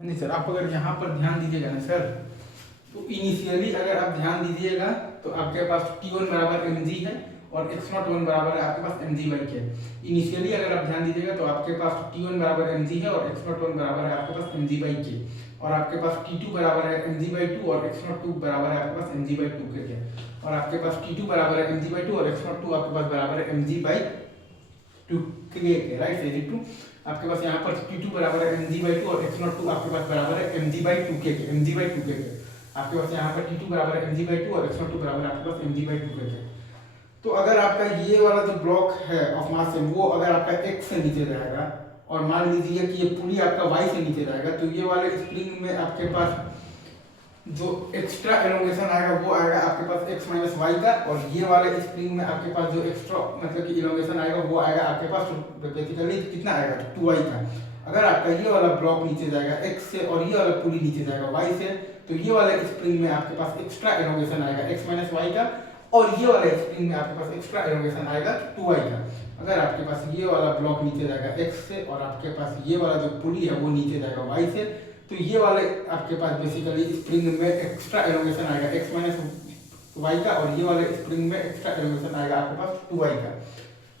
नहीं सर, आप अगर यहाँ पर ध्यान दीजिएगा ना सर, तो इनिशियली अगर आप ध्यान दीजिएगा तो आपके पास T1 बराबर mg है और x01 बराबर है आपके पास mg बाई के। इनिशियली अगर आप ध्यान दीजिएगा तो आपके पास T1 बराबर mg है और x01 बराबर है आपके पास mg बाई के, और आपके पास T2 बराबर है mg बाई 2 और x02 बराबर है आपके पास mg बाई 2 के, और आपके पास T2 बराबर है mg बाई 2 और x02 आपके पास बराबर है mg बाई 2 के, राइट। Is it true? आपके पास यहाँ पर T2 बराबर है mg बाई 2 और x02 आपके पास बराबर है mg बाई 2 के, mg बाई 2 के। आपके पास यहाँ पर T2 बराबर है mg बाई 2 और x02 बराबर है आपके पास mg बाई 2 के। तो अगर आपका ये वाला जो ब्लॉक है ऑफ मास है वो अगर आपका x से नीचे जाएगा और मान लीजिए कि ये पुली आपका y से नीचे जाएगा, तो ये वाले स्प्रिंग में आपके पास जो एक्स्ट्रा एलोंगेशन आएगा वो आएगा आपके पास x माइनस वाई का, और ये वाले स्प्रिंग में आपके पास जो एक्स्ट्रा मतलब कि एलोंगेशन आएगा वो आएगा आपके पास बेसिकली कितना आएगा 2y का। अगर आपका ये वाला ब्लॉक नीचे जाएगा x से और ये वाला पुली नीचे जाएगा y से, तो ये वाले स्प्रिंग में आपके पास एक्स्ट्रा एलोंगेशन आएगा x माइनस वाई का, और ये वाला स्प्रिंग में आपके पास एक्स्ट्रा एलोंगेशन आएगा 2y का। अगर आपके पास ये वाला ब्लॉक नीचे जाएगा x से और आपके पास ये वाला जो पुली है वो नीचे जाएगा y से, तो ये वाले आपके पास बेसिकली स्प्रिंग में एक्स्ट्रा एलोंगेशन आएगा x माइनस वाई का, और ये वाले स्प्रिंग में एक्स्ट्रा एलोंगेशन आएगा आपके पास 2y का।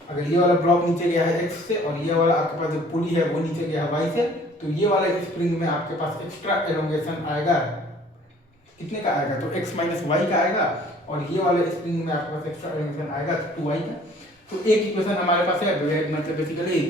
अगर ये वाला ब्लॉक नीचे गया है x से और ये वाला आपके पास जो पुली है वो नीचे गया है y से, तो ये वाले स्प्रिंग में आपके पास एक्स्ट्रा एलोंगेशन आएगा कितने का आएगा, तो x माइनस वाई का आएगा, और ये वाले स्प्रिंग में आपके पास एक्स्ट्रा एलोंगेशन आएगा 2y का। तो एक इक्वेशन हमारे पास है मतलब बेसिकली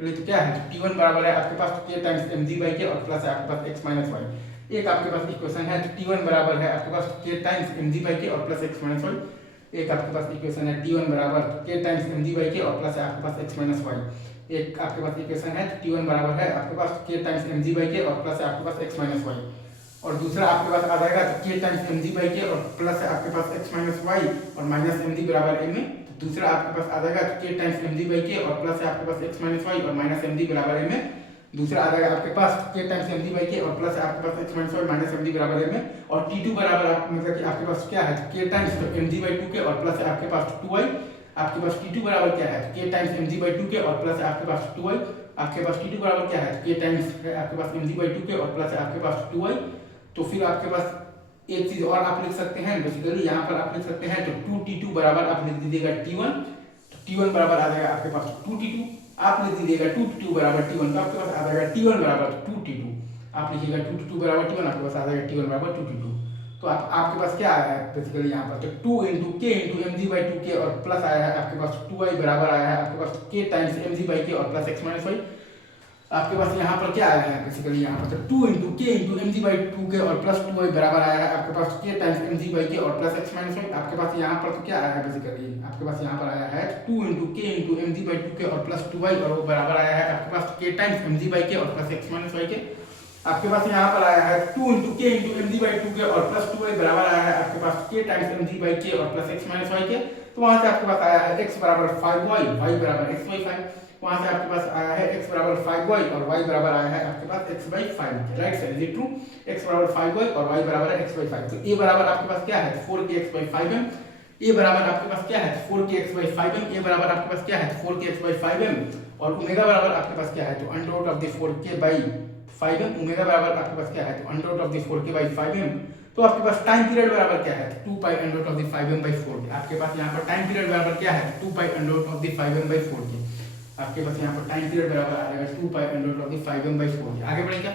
तो क्या है, T1 बराबर है आपके पास k times mg by K और प्लस है आपके पास x माइनस वाई। एक आपके पास इक्वेशन है T1 बराबर है आपके पास k times mg by K और प्लस x माइनस वाई। एक आपके पास इक्वेशन है T1 बराबर k times mg by K और प्लस है आपके पास x माइनस वाई। एक आपके पास इक्वेशन है T1 बराबर है आपके पास k times mg by K और प्लस है आपके पास x माइनस वाई। और दूसरा आपके पास आ जाएगा तो k times mg by K और प्लस है आपके पास x माइनस वाई और माइनस mg बराबर m। दूसरा आपके पास आ जाएगा k times mg by K और प्लस है आपके पास x माइनस वाई और माइनस mg बराबर m। दूसरा आ जाएगा आपके पास k times mg by K और प्लस है आपके पास x minus y minus mg बराबर m। और T2 बराबर मतलब कि आपके पास क्या है k टाइम्स mg बाई 2 के और प्लस है आपके पास 2y। आपके पास T2 बराबर क्या है k टाइम्स mg बाई 2 के और प्लस है आपके पास 2y। आपके पास T2 बराबर क्या है k टाइम्स आपके पास mg बाई 2 के और प्लस है आपके पास 2y। तो फिर आपके पास एक चीज और आप लिख सकते हैं बेसिकली यहाँ पर आप लिख सकते हैं तो 2T2 बराबर आप लिख दीजिएगा T1, तो T1 बराबर आ जाएगा आपके पास 2T2। आप लिख दीजिएगा 2T2 बराबर T1, तो आपके पास आ जाएगा T1 बराबर 2T2। आप लिखिएगा 2T2 बराबर T1, आपके पास आ जाएगा T1 बराबर 2T2। तो आपके पास क्या आया है बेसिकली यहाँ पर तो 2 into k into mg by 2k और प्लस आया है आपके पास 2y बराबर आया है आपके पास k times mg by k और प्लस x माइनस वाई। आपके पास यहाँ पर क्या आया है बेसिकली यहाँ पर तो 2 into k into mg by 2k और प्लस 2y बराबर आया है आपके पास k times mg by k और प्लस x माइनस वाई। आपके पास यहाँ पर तो क्या आया है बेसिकली आपके पास यहाँ पर आया है 2 into k into mg by 2k और प्लस 2y और वो बराबर आया है आपके पास k times mg by k और प्लस x माइनस वाई के। आपके पास यहाँ पर आया है 2 into k into mg by 2k और प्लस 2y बराबर आया है आपके पास k times mg by k और प्लस x माइनस वाई के। तो वहाँ से आपके पास आया है x बराबर 5y, y बराबर x बाई 5। वहां से आपके पास आया है x बराबर 5y और y बराबर आया है आपके पास x by 5। Right sir, is it true? x बराबर 5y और y बराबर है x बाई 5। तो a बराबर आपके पास क्या है 4kx बाई 5m। a बराबर आपके पास क्या है 4kx बाई 5m। a बराबर आपके पास क्या है 4kx बाई 5m। और ओमेगा बराबर आपके पास क्या है तो under root of the 4k by 5m। Omega बराबर आपके पास क्या है तो under root of the 4k by 5m। तो आपके पास टाइम पीरियड बराबर क्या है 2 pi under root of the 5m by 4k। आपके पास यहाँ पर टाइम पीरियड बराबर क्या है 2 pi under root of the 5m by 4k। आपके पास यहाँ पर टाइम पीरियड बराबर आ जाएगा 2 pi under root of the 5m by 4k। आगे बढ़े क्या?